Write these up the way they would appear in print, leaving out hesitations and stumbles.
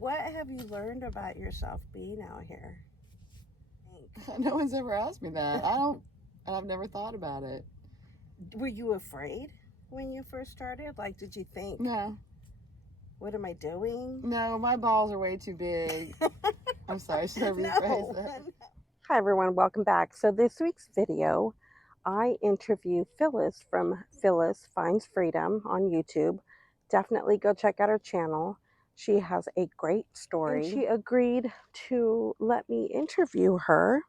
What have you learned about yourself being out here? No one's ever asked me that. I've never thought about it. Were you afraid when you first started? Like, did you think, No. what am I doing? No, my balls are way too big. I'm sorry, should I rephrase that? Hi everyone, welcome back. So this week's video, I interview Phyllis from Phyllis Finds Freedom on YouTube. Definitely go check out her channel. She has a great story. And she agreed to let me interview her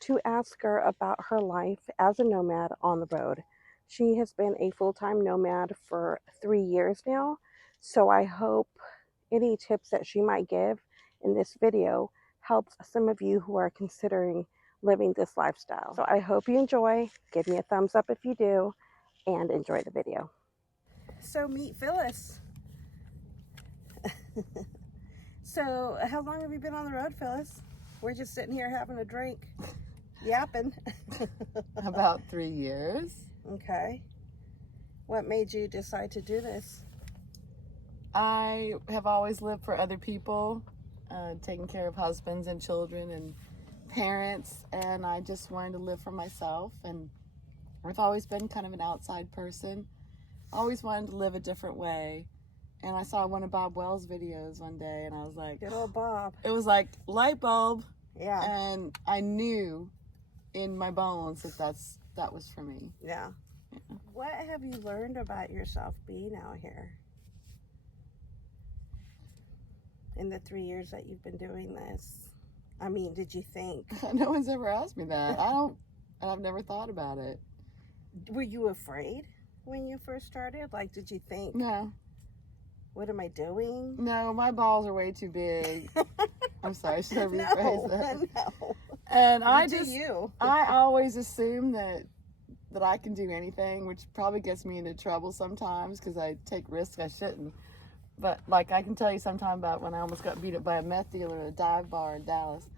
to ask her about her life as a nomad on the road. She has been a full-time nomad for 3 years now, so I hope any tips that she might give in this video helps some of you who are considering living this lifestyle. So I hope you enjoy. Give me a thumbs up if you do, and enjoy the video. So meet Phyllis. So how long have you been on the road, Phyllis? We're just sitting here having a drink, yapping. About 3 years. Okay. What made you decide to do this? I have always lived for other people, taking care of husbands and children and parents, and I just wanted to live for myself. And I've always been kind of an outside person. Always wanted to live a different way. And I saw one of Bob Wells' videos one day, and I was like, Good old Bob. It was like light bulb. Yeah. And I knew in my bones that was for me. Yeah. What have you learned about yourself being out here in the 3 years that you've been doing this? I mean, did you think? No one's ever asked me that. I've never thought about it. Were you afraid when you first started? Like, did you think? No. What am I doing? No, my balls are way too big. I'm sorry, should I rephrase that? No. And I always assume that I can do anything, which probably gets me into trouble sometimes because I take risks I shouldn't. But like I can tell you sometime about when I almost got beat up by a meth dealer at a dive bar in Dallas.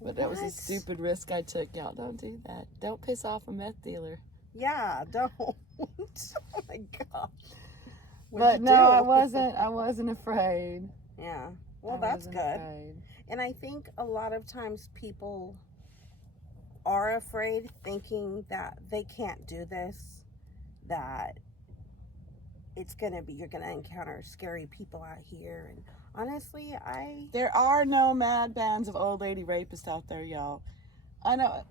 But that was a stupid risk I took. Y'all don't do that. Don't piss off a meth dealer. Yeah, don't. Oh my God. But no, I wasn't afraid. Yeah. Well, that's good. Afraid. And I think a lot of times people are afraid, thinking that they can't do this, that you're gonna encounter scary people out here. And honestly, there are nomad bands of old lady rapists out there, y'all. I know.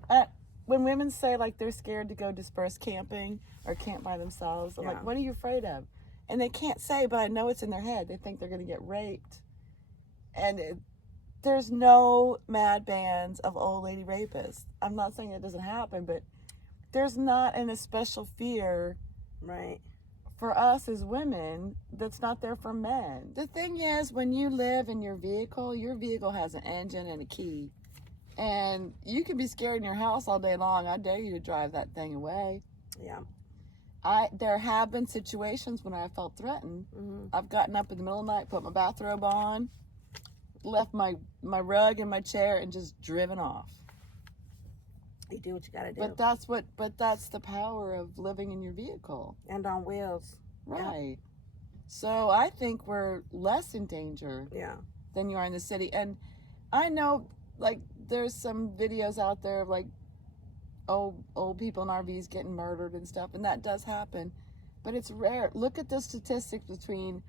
When women say like they're scared to go disperse camping or camp by themselves, I'm like, what are you afraid of? And they can't say, but I know it's in their head. They think they're going to get raped. And there's no mad bands of old lady rapists. I'm not saying it doesn't happen, but there's not an especial fear, right, for us as women that's not there for men. The thing is, when you live in your vehicle has an engine and a key. And you can be scared in your house all day long. I dare you to drive that thing away. Yeah. There have been situations when I felt threatened. Mm-hmm. I've gotten up in the middle of the night, put my bathrobe on, left my rug in my chair, and just driven off. You do what you gotta do. But that's the power of living in your vehicle. And on wheels. Right. Yeah. So I think we're less in danger than you are in the city. And I know, like, there's some videos out there of like old people in RVs getting murdered and stuff, and that does happen, but it's rare. Look at the statistics between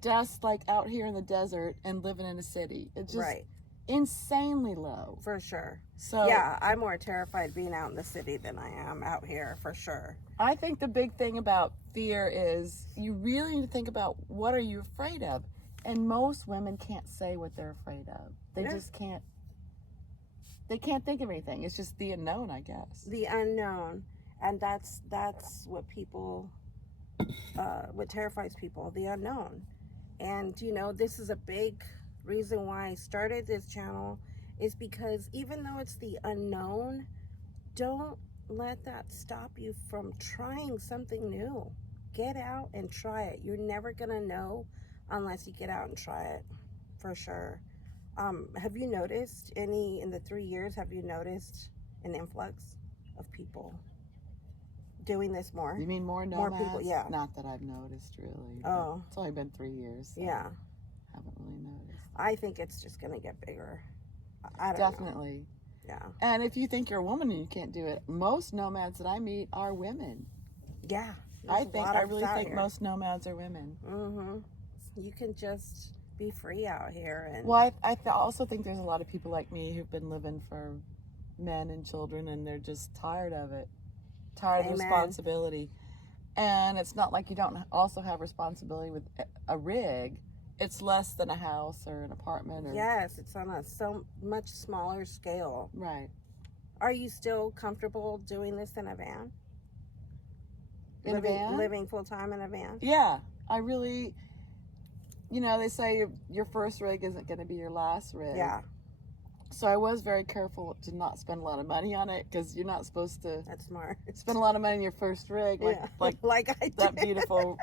deaths like out here in the desert and living in a city. It's just insanely low. For sure. So yeah, I'm more terrified being out in the city than I am out here, for sure. I think the big thing about fear is you really need to think about what are you afraid of, and most women can't say what they're afraid of. They just can't. They can't think of anything. It's just the unknown, I guess. The unknown. And that's what people, what terrifies people, the unknown. And, you know, this is a big reason why I started this channel, is because even though it's the unknown, don't let that stop you from trying something new. Get out and try it. You're never going to know unless you get out and try it, for sure. Have you noticed in the 3 years, have you noticed an influx of people doing this more? You mean more nomads? More people, yeah. Not that I've noticed, really. Oh. It's only been 3 years. So yeah. Haven't I think it's just going to get bigger. I don't Definitely. know. Yeah. And if you think you're a woman and you can't do it, most nomads that I meet are women. Yeah. I really think most nomads are women. Mm-hmm. You can just be free out here. And well, I also think there's a lot of people like me who've been living for men and children, and they're just tired of it, tired of the responsibility. And it's not like you don't also have responsibility with a rig. It's less than a house or an apartment. Or... Yes, it's on a so much smaller scale. Right. Are you still comfortable doing this in a van? In a van? Living full-time in a van? Yeah. I really, they say your first rig isn't going to be your last rig. Yeah. So I was very careful to not spend a lot of money on it, because you're not supposed to. That's smart. Spend a lot of money on your first rig, like I did. That beautiful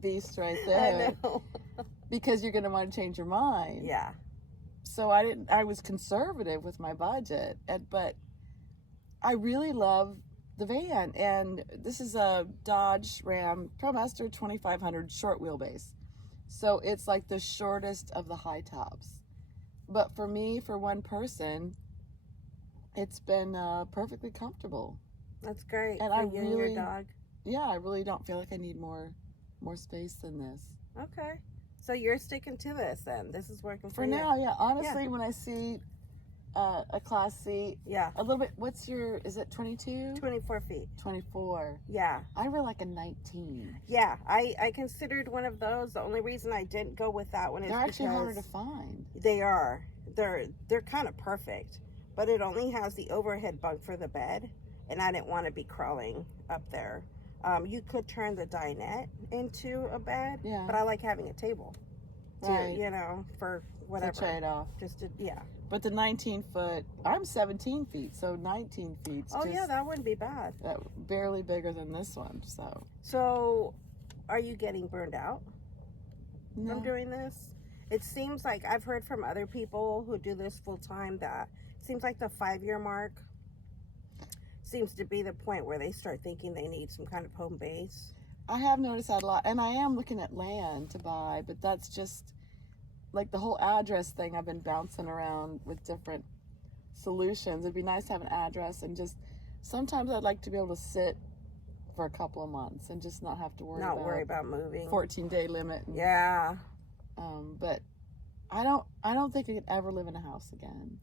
beast right there. I know. Because you're going to want to change your mind. Yeah. So I was conservative with my budget, but I really love the van. And this is a Dodge Ram ProMaster 2500 short wheelbase. So it's like the shortest of the high tops. But for me, for one person, it's been perfectly comfortable. That's great. And for you and your dog. Yeah, I really don't feel like I need more space than this. Okay. So you're sticking to this then. This is working for you. now, yeah. Honestly, when I see a Class C, a little bit, is it 22? 24 feet. 24. Yeah. I really like a 19. Yeah, I considered one of those. The only reason I didn't go with that one is they're actually because harder to find. They are. They're kind of perfect, but it only has the overhead bunk for the bed, and I didn't want to be crawling up there. You could turn the dinette into a bed, but I like having a table, for whatever. To trade off. But the 19-foot, I'm 17 feet, so 19 feet. Yeah, that wouldn't be bad. Barely bigger than this one, so. So, are you getting burned out from doing this? It seems like I've heard from other people who do this full time that it seems like the 5-year mark seems to be the point where they start thinking they need some kind of home base. I have noticed that a lot, and I am looking at land to buy, but that's just like the whole address thing. I've been bouncing around with different solutions. It'd be nice to have an address, and just sometimes I'd like to be able to sit for a couple of months and just not have to worry about moving. 14-day limit. Yeah. But I don't think I could ever live in a house again.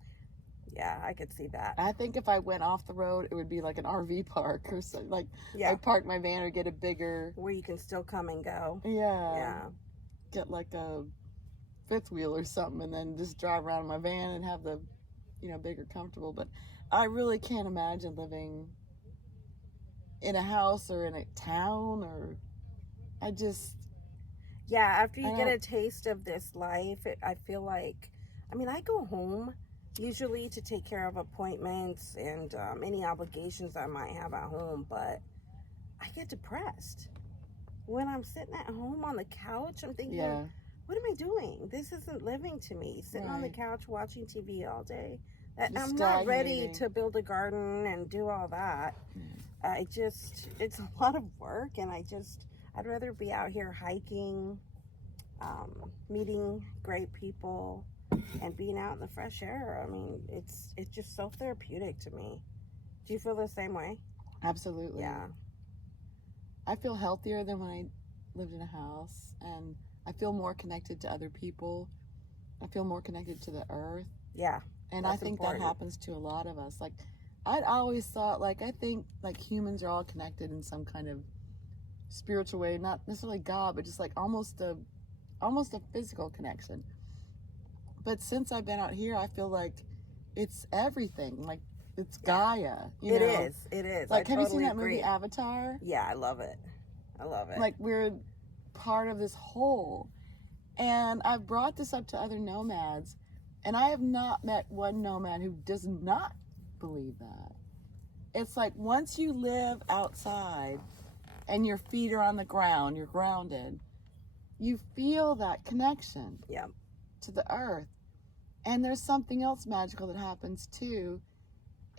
Yeah, I could see that. I think if I went off the road, it would be like an RV park or something. Like, I'd park my van or get a bigger... where you can still come and go. Yeah. Yeah. Get like a fifth wheel or something, and then just drive around in my van and have the, bigger comfortable. But I really can't imagine living in a house or in a town, or Yeah, after you get a taste of this life, I feel like, I go home usually to take care of appointments and any obligations I might have at home, but I get depressed. When I'm sitting at home on the couch, I'm thinking, what am I doing? This isn't living to me. Sitting on the couch watching TV all day. I'm not ready to build a garden and do all that. It's a lot of work, and I'd rather be out here hiking, meeting great people, and being out in the fresh air. It's just so therapeutic to me. Do you feel the same way? Absolutely. Yeah. I feel healthier than when I lived in a house, and I feel more connected to other people. I feel more connected to the earth. Yeah. And I think that happens to a lot of us. Like, I'd always thought, I think, humans are all connected in some kind of spiritual way, not necessarily God, but just almost a physical connection. But since I've been out here, I feel like it's everything. Like, it's Gaia. It is. Like, have you seen that movie Avatar? Yeah, I love it. Like, we're part of this whole. And I've brought this up to other nomads, and I have not met one nomad who does not believe that. It's like, once you live outside and your feet are on the ground, you're grounded, you feel that connection to the earth. And there's something else magical that happens too,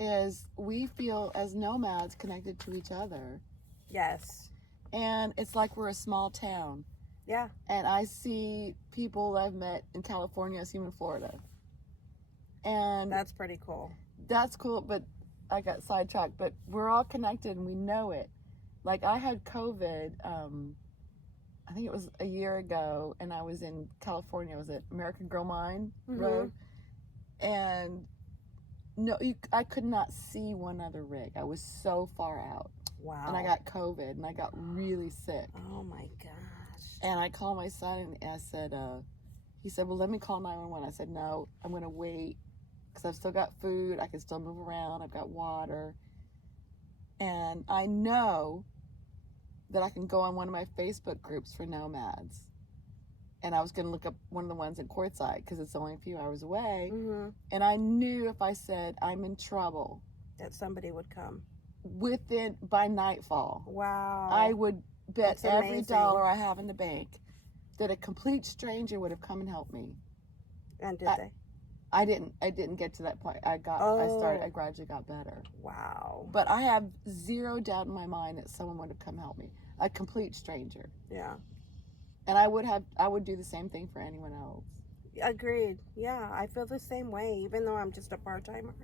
is we feel as nomads connected to each other. Yes. And it's like we're a small town. Yeah. And I see people I've met in California I see them in Florida. And that's pretty cool. That's cool, but I got sidetracked. But we're all connected and we know it. Like I had COVID, I think it was a year ago, and I was in California. I was at American Girl Mine Road. And no, I could not see one other rig. I was so far out. Wow. And I got COVID and I got really sick. Oh my gosh. And I called my son and I said, he said, well, let me call 911. I said, no, I'm going to wait because I've still got food. I can still move around. I've got water. And I know that I can go on one of my Facebook groups for nomads. And I was going to look up one of the ones in Quartzsite because it's only a few hours away. And I knew if I said I'm in trouble, that somebody would come by nightfall. Wow. I would bet every dollar I have in the bank that a complete stranger would have come and helped me. And did they? I didn't get to that point. I gradually got better. Wow. But I have zero doubt in my mind that someone would have come help me. A complete stranger. Yeah. And I would do the same thing for anyone else. Agreed. Yeah, I feel the same way, even though I'm just a part-timer.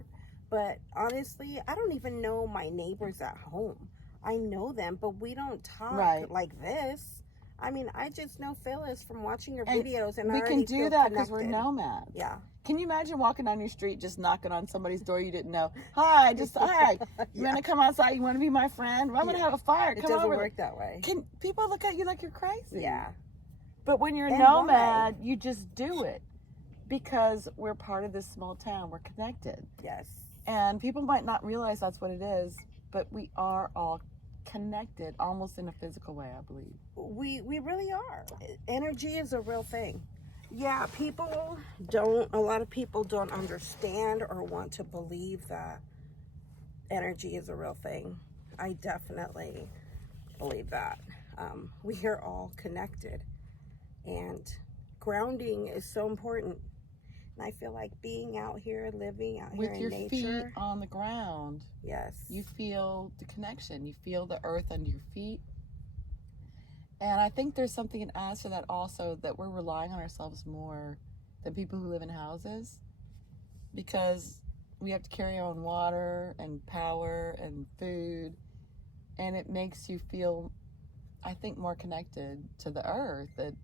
But honestly, I don't even know my neighbors at home. I know them, but we don't talk like this. I mean, I just know Phyllis from watching her videos, and we can do that because we're nomads. Yeah. Can you imagine walking down your street, just knocking on somebody's door you didn't know? Hi, hi. You want to come outside? You want to be my friend? I'm going to have a fire. Come over. It doesn't work that way. Can people look at you like you're crazy? Yeah. But when you're a nomad, you just do it because we're part of this small town. We're connected. Yes. And people might not realize that's what it is, but we are all connected almost in a physical way, I believe. We really are. Energy is a real thing. Yeah, a lot of people don't understand or want to believe that energy is a real thing. I definitely believe that. We are all connected, and grounding is so important. And I feel like being out here, living out here in nature. With your feet on the ground. Yes. You feel the connection. You feel the earth under your feet. And I think there's something in us to that also, that we're relying on ourselves more than people who live in houses, because we have to carry our own water and power and food, and it makes you feel, I think, more connected to the earth, that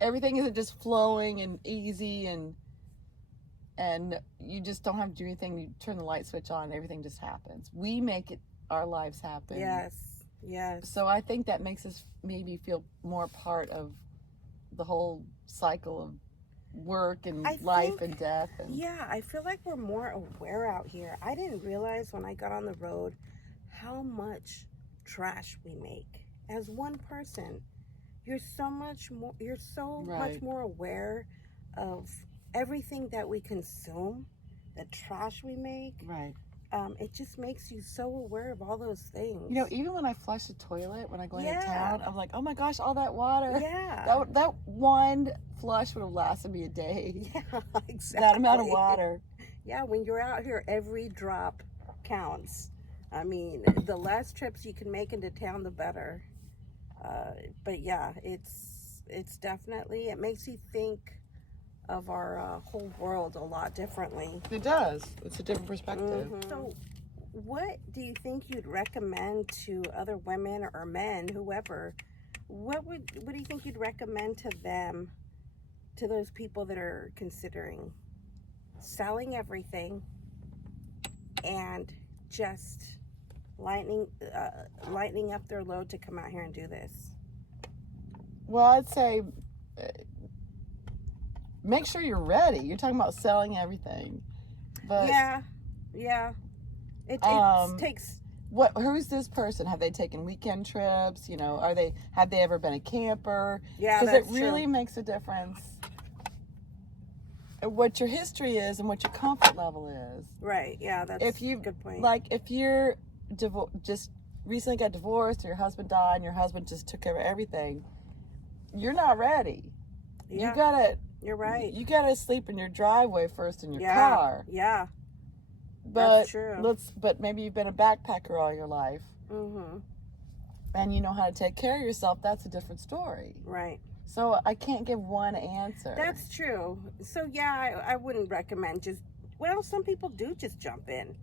everything isn't just flowing and easy and you just don't have to do anything. You turn the light switch on, everything just happens. We make our lives happen. Yes. Yes. So I think that makes us maybe feel more part of the whole cycle of work and life and death. Yeah, I feel like we're more aware out here. I didn't realize when I got on the road how much trash we make. As one person, you're so much more aware of everything that we consume, the trash we make. Right. It just makes you so aware of all those things. You know, even when I flush the toilet, when I go into town, I'm like, oh my gosh, all that water. Yeah. That one flush would have lasted me a day. Yeah, exactly. That amount of water. Yeah, when you're out here, every drop counts. I mean, the less trips you can make into town, the better. But yeah, it's definitely, it makes you think of our whole world a lot differently. It does. It's a different perspective. So what do you think you'd recommend to other women or men, whoever? What do you think you'd recommend to them, to those people that are considering selling everything and just lightening up their load to come out here and do this? Well, I'd say make sure you're ready. You're talking about selling everything, but yeah. It takes. Who's this person? Have they taken weekend trips? You know, have they ever been a camper? Yeah, because it really makes a difference what your history is and what your comfort level is. Right. Yeah, that's a good point. Like if you're just recently got divorced, or your husband died, and your husband just took care of everything, you're not ready. Yeah. You're right. You gotta sleep in your driveway first in your car. Yeah. But that's true. But maybe you've been a backpacker all your life. Mm-hmm. And you know how to take care of yourself. That's a different story. Right. So I can't give one answer. That's true. So yeah, I wouldn't recommend just, well, some people do just jump in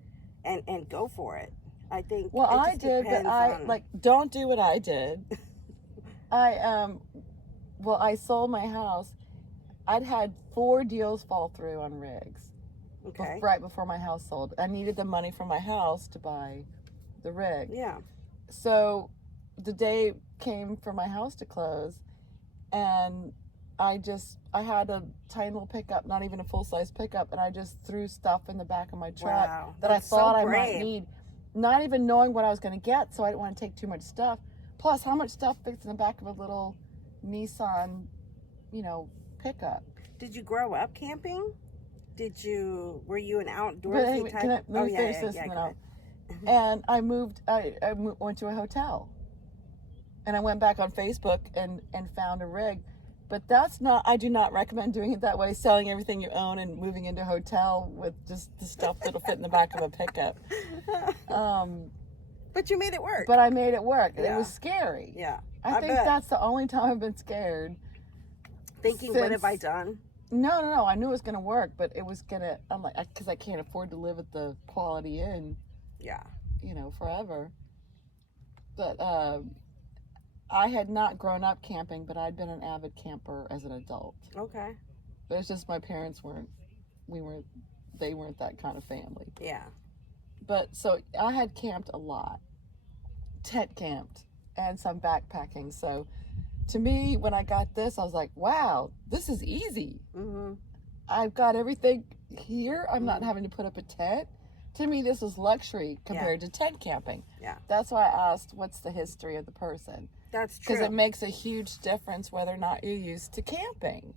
and go for it. I think well, it I just did, but depends I on, like don't do what I did. I sold my house. I'd had 4 deals fall through on rigs. okay. Right before my house sold. I needed the money from my house to buy the rig. Yeah. So the day came for my house to close, and I had a tiny little pickup, not even a full-size pickup, and I just threw stuff in the back of my truck Wow. that I That's thought so I might brave. need, not even knowing what I was going to get, so I didn't want to take too much stuff. Plus, how much stuff fits in the back of a little Nissan, pickup? Did you grow up camping? Were you an But outdoorsy anyway, type? let me finish this, Yeah, and then go ahead. and I moved. Went to a hotel, and I went back on Facebook and found a rig. But that's not. I do not recommend doing it that way. Selling everything you own and moving into a hotel with just the stuff that'll fit in the back of a pickup. But you made it work. But I made it work. Yeah. It was scary. Yeah, I think bet. that's the only time I've been scared. Thinking, what have I done? No. I knew it was going to work, but it was going to. I'm like, because I can't afford to live at the Quality Inn. Yeah. Forever. But I had not grown up camping, but I'd been an avid camper as an adult. Okay. But it's just my parents they weren't that kind of family. Yeah. But so I had camped a lot, tent camped, and some backpacking. So to me, when I got this, I was like, wow, this is easy. Mm-hmm. I've got everything here. I'm not having to put up a tent. To me, this is luxury compared to tent camping. Yeah. That's why I asked, what's the history of the person? That's true. Because it makes a huge difference whether or not you're used to camping.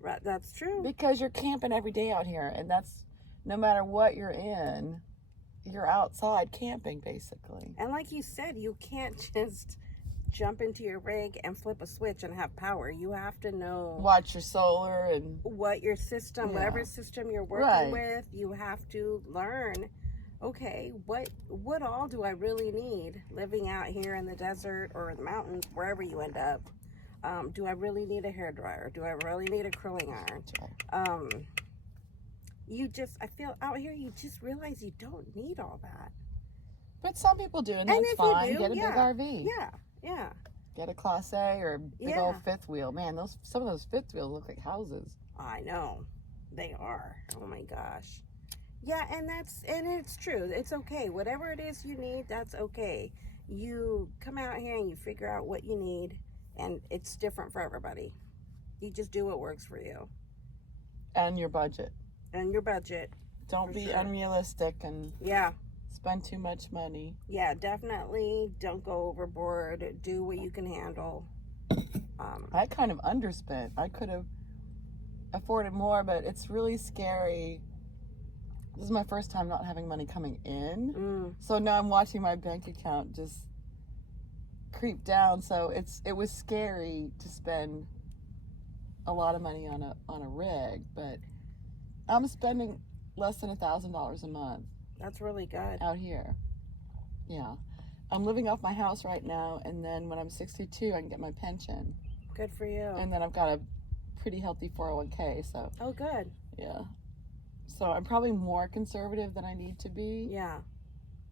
Right, that's true. Because you're camping every day out here, and that's, no matter what you're in, you're outside camping, basically. And like you said, you can't just jump into your rig and flip a switch and have power. You have to know, watch your solar and what your system, whatever system you're working with, you have to learn, okay, what all do I really need living out here in the desert or in the mountains, wherever you end up? Do I really need a hairdryer? Do I really need a curling iron? I feel out here, you just realize you don't need all that. But some people do, and that's fine. Get a big RV. Yeah. Get a Class A or a big old fifth wheel. Man, some of those fifth wheels look like houses. I know. They are. Oh my gosh. Yeah, and it's true. It's okay. Whatever it is you need, that's okay. You come out here and you figure out what you need, and it's different for everybody. You just do what works for you. And your budget. Don't be unrealistic and spend too much money. Yeah, definitely don't go overboard. Do what you can handle. I kind of underspent. I could have afforded more, but it's really scary. This is my first time not having money coming in. So now I'm watching my bank account just creep down. So it was scary to spend a lot of money on a rig, but I'm spending less than $1,000 a month. That's really good. Out here. Yeah. I'm living off my house right now, and then when I'm 62, I can get my pension. Good for you. And then I've got a pretty healthy 401k, so. Oh, good. Yeah. So I'm probably more conservative than I need to be. Yeah.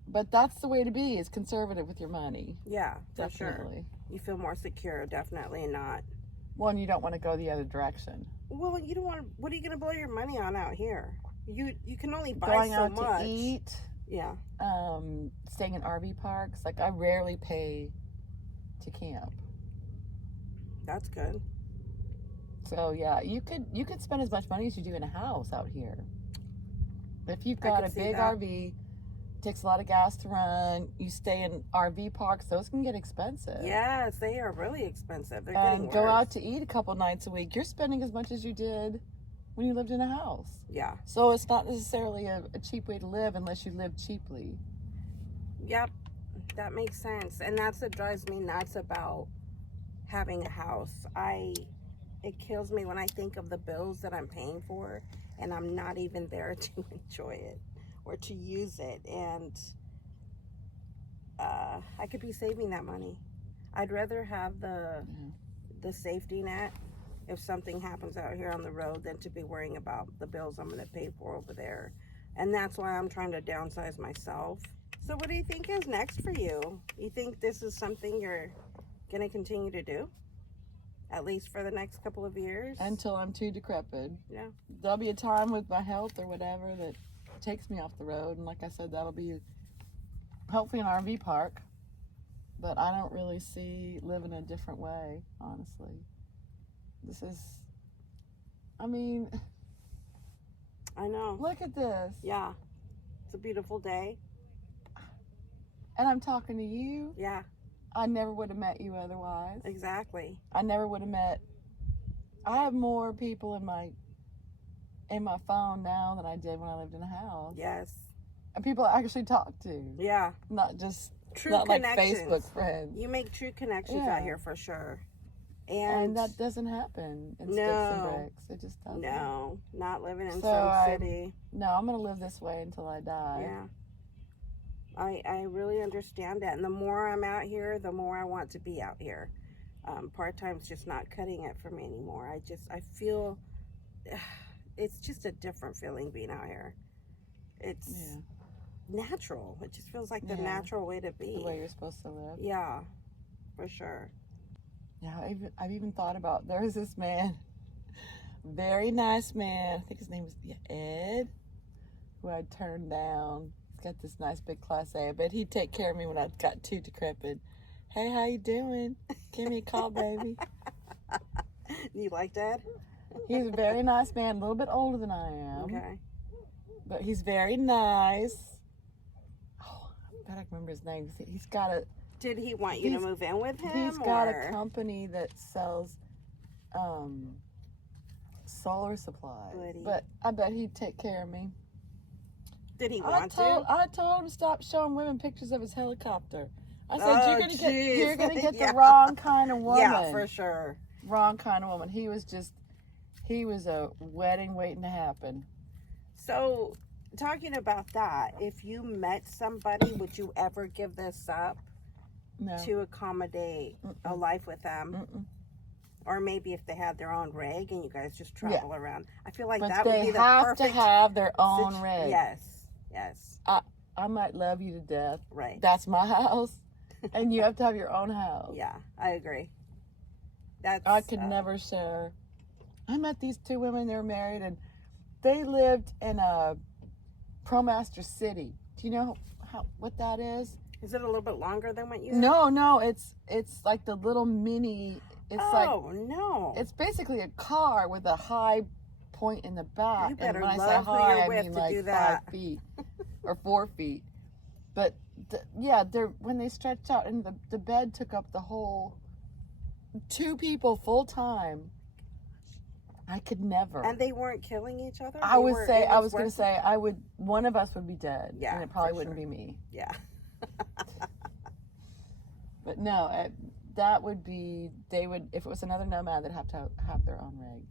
But that's the way to be, is conservative with your money. Yeah, for definitely. Sure. You feel more secure, definitely not. Well, and you don't want to go the other direction. Well, you don't want to, what are you going to blow your money on out here? You can only buy going so out much. To eat. Yeah. Staying in RV parks. Like, I rarely pay to camp. That's good. So yeah, you could spend as much money as you do in a house out here. If you've got a big RV, takes a lot of gas to run, you stay in RV parks, those can get expensive. Yes, they are really expensive. They're and getting worse. Go out to eat a couple nights a week, you're spending as much as you did when you lived in a house. Yeah. So it's not necessarily a cheap way to live unless you live cheaply. Yep, that makes sense. And that's what drives me nuts about having a house. It kills me when I think of the bills that I'm paying for, and I'm not even there to enjoy it or to use it. And I could be saving that money. I'd rather have the the safety net if something happens out here on the road than to be worrying about the bills I'm going to pay for over there. And that's why I'm trying to downsize myself. So what do you think is next for you? You think this is something you're going to continue to do? At least for the next couple of years? Until I'm too decrepit. Yeah. There'll be a time with my health or whatever that takes me off the road. And like I said, that'll be hopefully an RV park. But I don't really see living a different way, honestly. This is, I mean, I know. Look at this. Yeah. It's a beautiful day. And I'm talking to you. Yeah. I never would have met you otherwise. Exactly. I never would have met. I have more people in my phone now than I did when I lived in a house. Yes. And people I actually talk to. Yeah. Not just true not connections. Like Facebook friends. You make true connections out here for sure. And that doesn't happen in sticks and bricks. It just doesn't. No, not living in City. No, I'm going to live this way until I die. Yeah. I really understand that. And the more I'm out here, the more I want to be out here. Part-time's just not cutting it for me anymore. I feel it's just a different feeling being out here. It's natural. It just feels like the natural way to be. The way you're supposed to live. Yeah, for sure. Yeah, I've even thought about, there's this man, very nice man, I think his name was Ed, who I turned down. He's got this nice big Class A. I bet he'd take care of me when I got too decrepit. Hey, how you doing? Give me a call, baby. You like that? He's a very nice man, a little bit older than I am. Okay. But he's very nice. Oh, I bet I can remember his name. He's got a... Did he want you to move in with him? He's got a company that sells solar supplies. Goody. But I bet he'd take care of me. Did he want to? I told him to stop showing women pictures of his helicopter. I said, you're gonna get the wrong kind of woman. Yeah, for sure. Wrong kind of woman. He was a wedding waiting to happen. So, talking about that, if you met somebody, would you ever give this up to accommodate a life with them? Or maybe if they had their own rig and you guys just travel around. I feel like that would be the perfect... They have to have their own rig. Yes. I might love you to death. Right. That's my house. And you have to have your own house. Yeah, I agree. I could never share. I met these two women, they were married, and they lived in a ProMaster City. Do you know what that is? Is it a little bit longer than what you have? No, it's like the little mini, no. It's basically a car with a high point in the back. You better and when love I say high, who you're I with mean to like do that. 5 feet or 4 feet. But when they stretched out and the bed took up the whole 2 people full time. I could never. And they weren't killing each other? I was going to say one of us would be dead. Yeah. And it probably wouldn't be me. Yeah. But no, that would be, if it was another nomad, they'd have to have their own rig.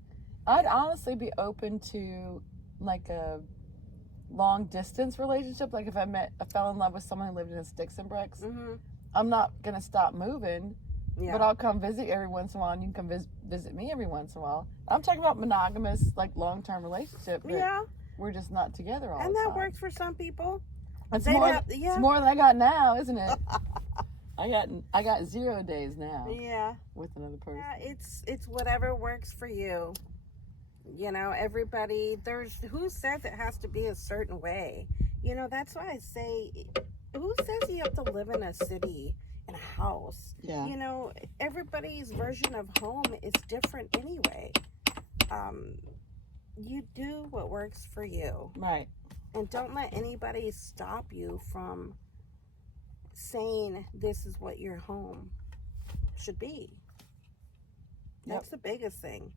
I'd honestly be open to like a long distance relationship. Like if I fell in love with someone who lived in sticks and bricks, I'm not going to stop moving. Yeah. But I'll come visit every once in a while, and you can come visit me every once in a while. I'm talking about monogamous, like long-term relationship. Yeah. We're just not together all the time. And that works for some people. It's more than I got now, isn't it? I got 0 days now. Yeah. With another person. Yeah, it's whatever works for you. You know, everybody, who says it has to be a certain way? You know, that's why I say, who says you have to live in a city, in a house? Yeah. You know, everybody's version of home is different anyway. You do what works for you. Right. And don't let anybody stop you from saying this is what your home should be. That's the biggest thing.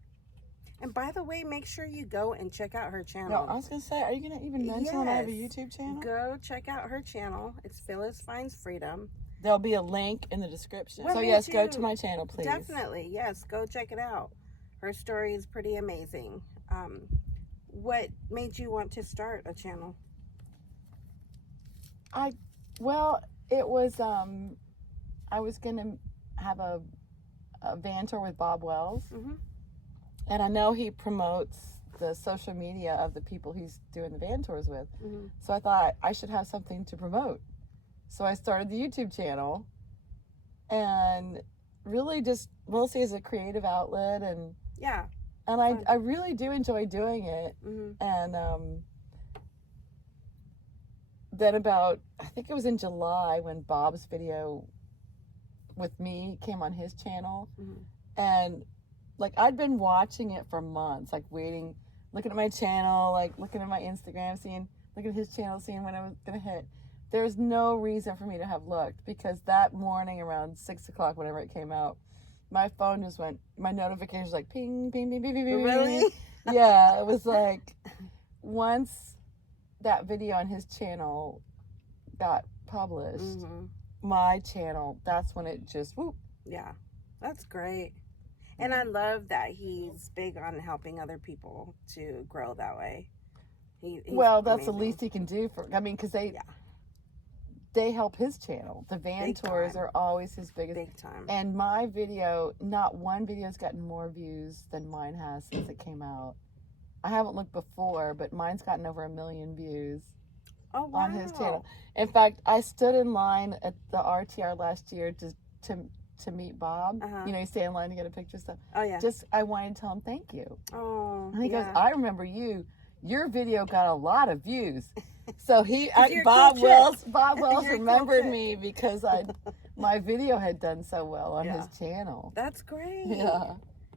And by the way, make sure you go and check out her channel. No, I was going to say, are you going to even mention that I have a YouTube channel? Go check out her channel. It's Phyllis Finds Freedom. There'll be a link in the description. Well, so yes, go to my channel, please. Definitely, yes. Go check it out. Her story is pretty amazing. What made you want to start a channel? It was, I was going to have a a van tour with Bob Wells. Mm-hmm. And I know he promotes the social media of the people he's doing the van tours with. Mm-hmm. So I thought I should have something to promote. So I started the YouTube channel, and really just mostly as a creative outlet. And yeah. And I really do enjoy doing it. Mm-hmm. And then about, I think it was in July when Bob's video with me came on his channel. Mm-hmm. And like I'd been watching it for months, like waiting, looking at my channel, like looking at my Instagram, looking at his channel, seeing when I was going to hit. There's no reason for me to have looked, because that morning around 6 o'clock, whenever it came out, my phone just went, my notifications like ping, ping, ping, ping, ping, ping. Really? Yeah, it was like once that video on his channel got published, mm-hmm. my channel, that's when it just whoop. Yeah, that's great. And I love that he's big on helping other people to grow that way. Well, that's amazing. the least he can do because they help his channel. The van Big tours time. are always his biggest. Big time. And my video, not one video has gotten more views than mine has since it came out. I haven't looked before, but mine's gotten over 1 million views. Oh, wow. On his channel. In fact, I stood in line at the RTR last year to meet Bob. Uh-huh. You know, you stay in line to get a picture stuff. Oh, yeah. I wanted to tell him thank you. Oh, And he yeah. goes, I remember you. Your video got a lot of views. So Bob Wells cool remembered me because my video had done so well on his channel. That's great. Yeah.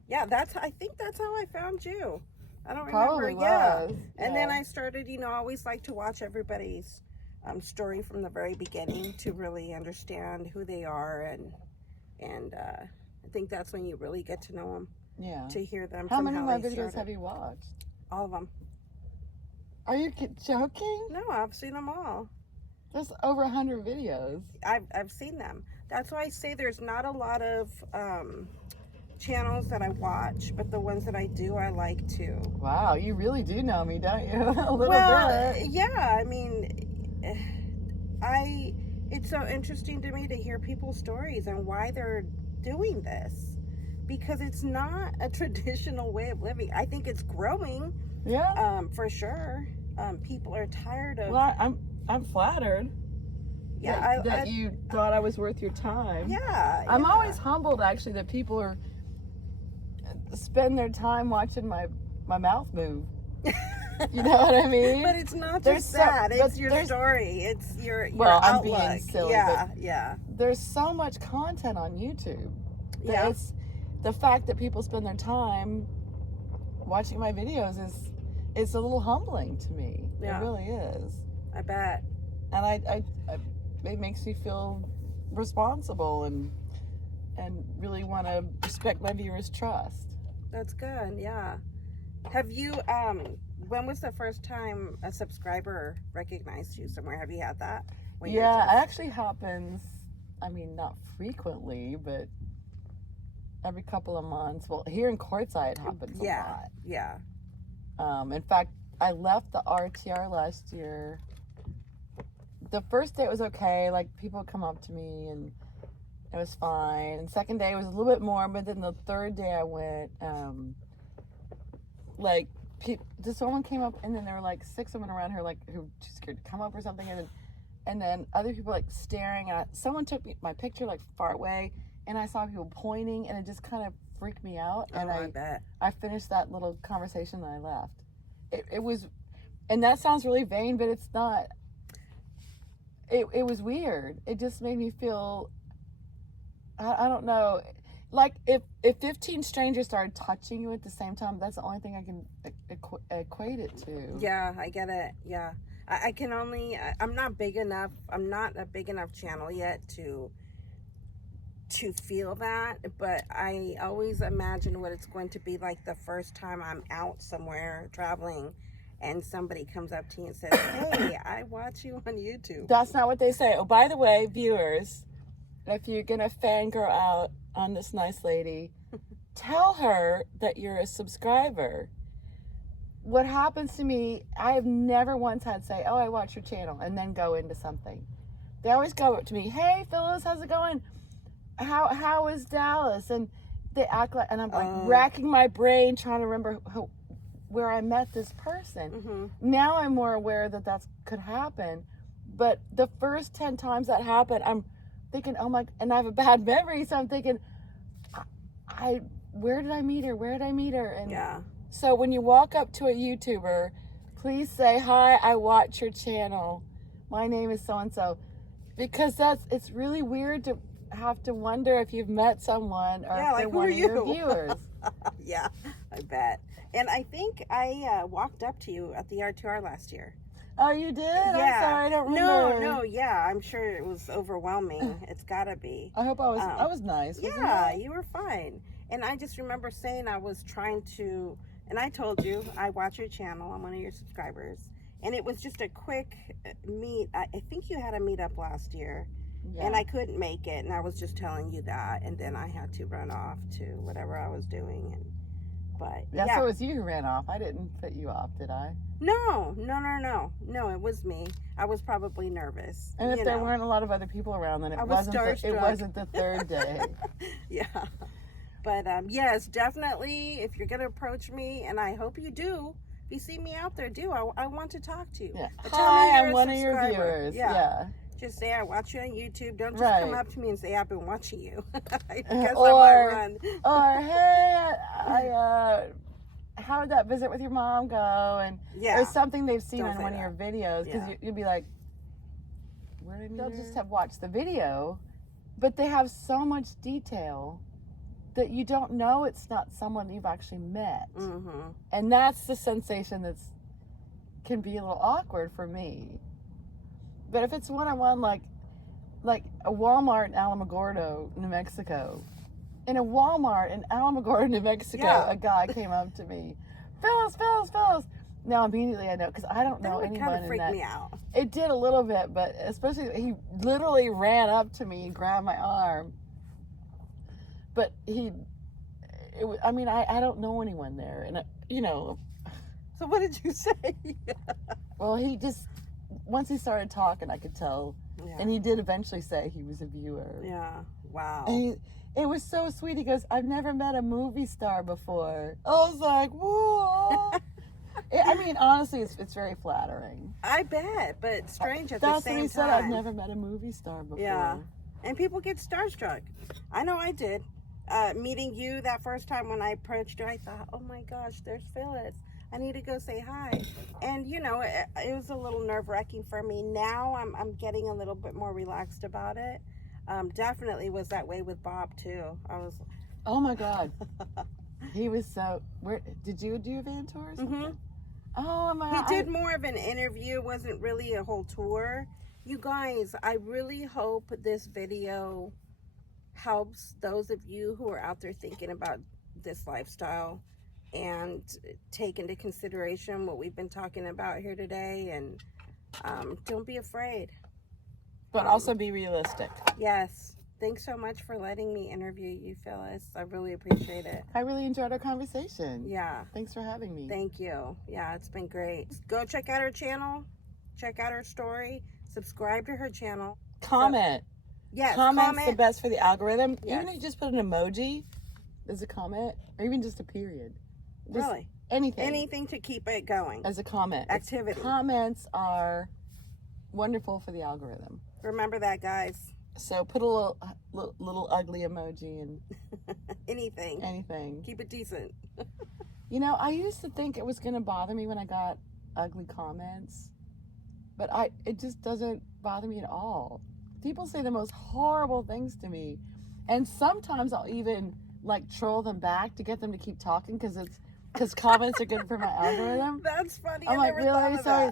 Yeah, I think that's how I found you. I don't Probably remember. Yeah. was. And then I started, I always like to watch everybody's story from the very beginning to really understand who they are, and I think that's when you really get to know them. Yeah. To hear them. How from many of how my they videos started. have you watched? All of them. Are you joking? No, I've seen them all. There's over 100 videos. I've seen them. That's why I say there's not a lot of channels that I watch, but the ones that I do, I like too. Wow, you really do know me, don't you? A little bit. Yeah. I mean, it's so interesting to me to hear people's stories and why they're doing this, because it's not a traditional way of living. I think it's growing. Yeah. For sure. People are tired of. Well, I'm flattered. Yeah. That you thought I was worth your time. Yeah. I'm always humbled, actually, that people spend their time watching my mouth move. You know what I mean? But it's not just that. It's your story. It's your outlook. I'm being silly. Yeah. But yeah. There's so much content on YouTube. Yeah. It's the fact that people spend their time watching my videos it's a little humbling to me. Yeah. It really is. I bet. And it makes me feel responsible and really want to respect my viewers' trust. That's good. Yeah. Have you when was the first time a subscriber recognized you somewhere? Have you had that? Yeah, it actually happens. I mean, not frequently, but every couple of months. Well, here in Quartzsite it happens a lot. Yeah. In fact, I left the RTR last year. The first day it was okay. Like, people would come up to me and it was fine. And second day it was a little bit more, but then the third day I went, this woman came up, and then there were like 6 women around her, like, who were too scared to come up or something. And then other people like staring at. Someone took my picture like far away, and I saw people pointing, and it just kind of freaked me out. And I bet. I finished that little conversation and I left. It was, and that sounds really vain, but it's not. It was weird. It just made me feel, I don't know, like if 15 strangers started touching you at the same time, that's the only thing I can equate it to. Yeah, I get it. Yeah. I can only, I'm not big enough. I'm not a big enough channel yet to feel that, but I always imagine what it's going to be like the first time I'm out somewhere traveling and somebody comes up to you and says, hey, I watch you on YouTube. That's not what they say. Oh, by the way, viewers, if you're gonna fangirl out on this nice lady, tell her that you're a subscriber. What happens to me, I have never once had say, oh, I watch your channel, and then go into something. They always go up to me, hey, Phyllis, how's it going? How is Dallas? And they act like, and I'm like racking my brain trying to remember where I met this person. Now I'm more aware that could happen. But the first 10 times that happened, I'm thinking, oh my, and I have a bad memory. So I'm thinking, where did I meet her? Where did I meet her? And so when you walk up to a YouTuber, please say, hi, I watch your channel. My name is so-and-so. Because it's really weird to have to wonder if you've met someone or if they're one of your viewers. Yeah, I bet. And I think I walked up to you at the R2R last year. Oh, you did? Yeah. I'm sorry, I don't remember. No, yeah, I'm sure it was overwhelming. It's gotta be. I hope I was nice. Yeah, you were fine. And I just remember saying I was trying to, and I told you, I watch your channel. I'm one of your subscribers. And it was just a quick meet. I think you had a meetup last year. Yeah. And I couldn't make it, and I was just telling you that, and then I had to run off to whatever I was doing, so it was you who ran off. I didn't put you off, did I? No, it was me. I was probably nervous. And if there weren't a lot of other people around, then it wasn't the third day. Yeah, but yes, definitely. If you're gonna approach me, and I hope you do. If you see me out there, I want to talk to you. Yeah. Hi, I'm one of your viewers. Yeah. Just say I watch you on YouTube. Don't just come up to me and say I've been watching you. I guess or, I might run. Or hey, how did that visit with your mom go? And or something they've seen on one of your videos, because you'll be like, where did they'll just have watched the video, but they have so much detail that you don't know it's not someone you've actually met. And that's the sensation can be a little awkward for me. But if it's one-on-one, like a Walmart in Alamogordo, New Mexico, in a Walmart in Alamogordo, New Mexico, a guy came up to me, Phyllis. Now immediately I know, because I don't know anyone kind of freaked me out. It did a little bit, but especially he literally ran up to me and grabbed my arm. But I don't know anyone there, and So what did you say? Well, he just. Once he started talking, I could tell. Yeah. And he did eventually say he was a viewer. Yeah. Wow. And it was so sweet. He goes, I've never met a movie star before. I was like, whoa. Honestly, it's very flattering. I bet, but strange at the same time. That's what he said. I've never met a movie star before. Yeah. And people get starstruck. I know I did. Meeting you that first time when I approached you, I thought, oh my gosh, there's Phyllis. I need to go say hi. And it was a little nerve-wracking for me. Now I'm getting a little bit more relaxed about it. Definitely was that way with Bob too. I was, oh my God. He was so, did you do a van tour or something? Oh my God. He did more of an interview. It wasn't really a whole tour. You guys, I really hope this video helps those of you who are out there thinking about this lifestyle and take into consideration what we've been talking about here today, and don't be afraid. But also be realistic. Yes. Thanks so much for letting me interview you, Phyllis. I really appreciate it. I really enjoyed our conversation. Yeah. Thanks for having me. Thank you. Yeah, it's been great. Go check out her channel. Check out her story. Subscribe to her channel. Comment. Yes. Comment's the best for the algorithm. Yes. Even if you just put an emoji as a comment, or even just a period. Just really? Anything. Anything to keep it going. As a comment. Activity. Comments are wonderful for the algorithm. Remember that, guys. So put a little ugly emoji and anything. Keep it decent. I used to think it was going to bother me when I got ugly comments, but it just doesn't bother me at all. People say the most horrible things to me, and sometimes I'll even troll them back to get them to keep talking because comments are good for my algorithm. That's funny. I'm like, really? Sorry.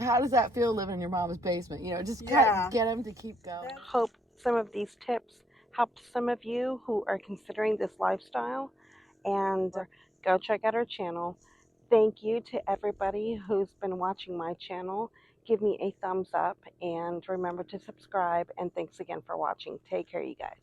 How does that feel living in your mom's basement? Just kind of get them to keep going. Hope some of these tips helped some of you who are considering this lifestyle, and go check out our channel. Thank you to everybody who's been watching my channel. Give me a thumbs up and remember to subscribe, and thanks again for watching. Take care, you guys.